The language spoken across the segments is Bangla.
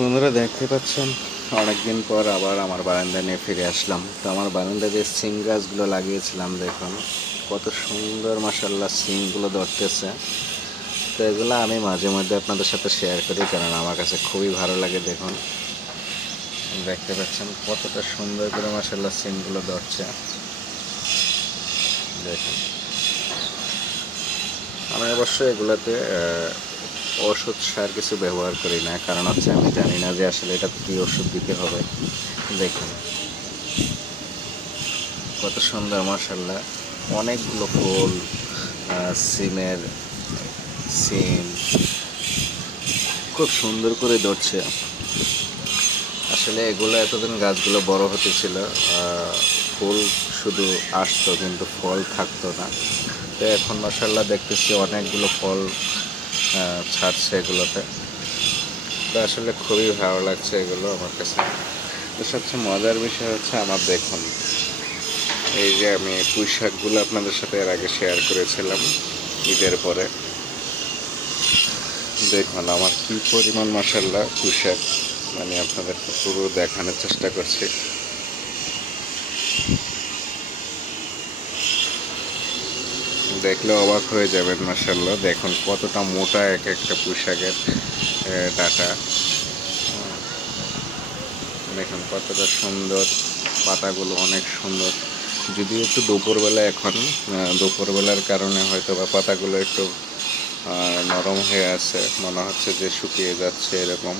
বন্ধুরা দেখতে পাচ্ছেন অনেকদিন পর আবার আমার বারান্দা নিয়ে ফিরে আসলাম। তো আমার বারান্দা যে সিম গাছগুলো লাগিয়েছিলাম দেখুন কত সুন্দর মাশাআল্লাহ সিমগুলো ধরতেছে। তো এগুলো আমি মাঝে মধ্যে আপনাদের সাথে শেয়ার করি, কারণ আমার কাছে খুবই ভালো লাগে। দেখুন দেখতে পাচ্ছেন কতটা সুন্দর করে মাশাআল্লাহ সিমগুলো ধরছে। দেখুন আমি অবশ্যই এগুলোতে ওষুধ সার কিছু ব্যবহার করি না, কারণ হচ্ছে আমি জানি না যে আসলে এটা কী ওষুধ দিতে হবে। দেখুন কত সুন্দর মাশাআল্লাহ, অনেকগুলো ফুল, সিমের সিম খুব সুন্দর করে ধরছে। আসলে এগুলো এতদিন গাছগুলো বড় হতেছিল, ফুল শুধু আসতো কিন্তু ফল থাকতো না। তো এখন মাশাআল্লাহ দেখতেছি অনেকগুলো ফল ছাড়ছে এগুলোতে। তো আসলে খুবই ভালো লাগছে এগুলো আমার কাছে। তো সবচেয়ে মজার বিষয় হচ্ছে আমার দেখুন এই যে আমি পুঁই শাকগুলো আপনাদের সাথে এর আগে শেয়ার করেছিলাম ঈদের পরে। দেখুন আমার কি পরিমাণ মাশাআল্লাহ পুঁই শাক, মানে আপনাদেরকে পুরো দেখানোর চেষ্টা করছি। দেখলে অবাক হয়ে যাবেন মাশাআল্লাহ, দেখুন কতটা মোটা এক একটা পুঁই শাকের ডাঁটা। দেখুন কতটা সুন্দর, পাতাগুলো অনেক সুন্দর। যদিও একটু দুপুরবেলা এখন, দুপুরবেলার কারণে হয়তো বা পাতাগুলো একটু নরম হয়ে আছে, মনে হচ্ছে যে শুকিয়ে যাচ্ছে এরকম।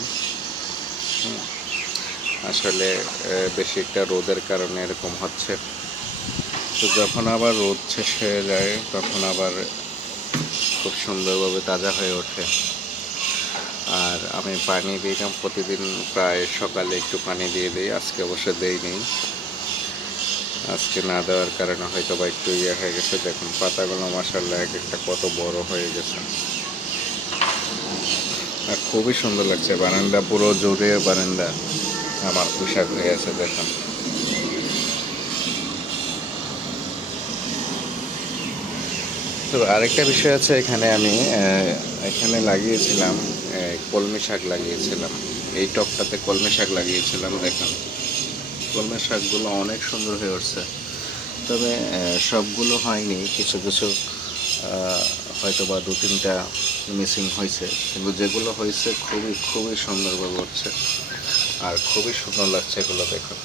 আসলে বেশি একটা রোদের কারণে এরকম হচ্ছে। তো যখন আবার রোদ শেষ হয়ে যায় তখন আবার খুব সুন্দরভাবে তাজা হয়ে ওঠে। আর আমি পানি দিই না প্রতিদিন, প্রায় সকালে একটু পানি দিয়ে দিই। আজকে অবশ্য দেইনি, আজকে না দেওয়ার কারণে হয়তো বা একটু হয়ে গেছে। দেখুন পাতাগুলো মাশাআল্লাহ এক একটা কত বড় হয়ে গেছে, আর খুবই সুন্দর লাগছে। বারান্দা পুরো জুড়ে বারান্দা আমার পোশাক হয়ে আছে দেখুন। তো আরেকটা বিষয় আছে, এখানে আমি এখানে লাগিয়েছিলাম কলমি শাক লাগিয়েছিলাম। এই টবটাতে কলমি শাক লাগিয়েছিলাম। দেখুন কলমি শাকগুলো অনেক সুন্দর হয়ে উঠছে, তবে সবগুলো হয়নি, কিছু কিছু হয়তো বা দু তিনটা মিসিং হয়েছে, কিন্তু যেগুলো হয়েছে খুবই খুবই সুন্দরভাবে উঠছে আর খুবই সুন্দর লাগছে এগুলো দেখুন।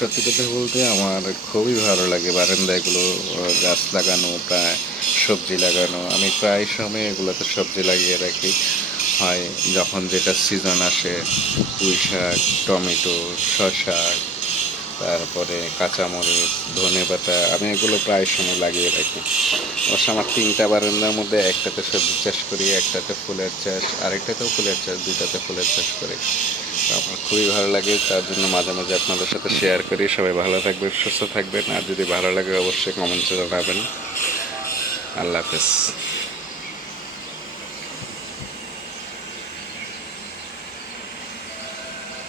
সত্যি কথা বলতে আমার খুবই ভালো লাগে বারান্দায় এগুলো গাছ লাগানো, প্রায় সবজি লাগানো। আমি প্রায় সময় এগুলোতে সবজি লাগিয়ে রাখি, হয় যখন যেটা সিজন আসে। পুঁই শাক, টমেটো, শসা, তারপরে কাঁচামরিচ, ধনেপাতা, আমি এগুলো প্রায় সময় লাগিয়ে রাখি। অবশ্য আমার তিনটা বারান্দার মধ্যে একটাতে সবজি চাষ করি, একটাতে ফুলের চাষ, আরেকটাতেও ফুলের চাষ, দুইটাতে ফুলের চাষ করি। আমার খুবই ভালো লাগে, তার জন্য মাঝে মাঝে আপনাদের সাথে শেয়ার করি। সবাই ভালো থাকবেন, সুস্থ থাকবেন, আর যদি ভালো লাগে অবশ্যই কমেন্টে জানাবেন। আল্লাহ হাফেজ।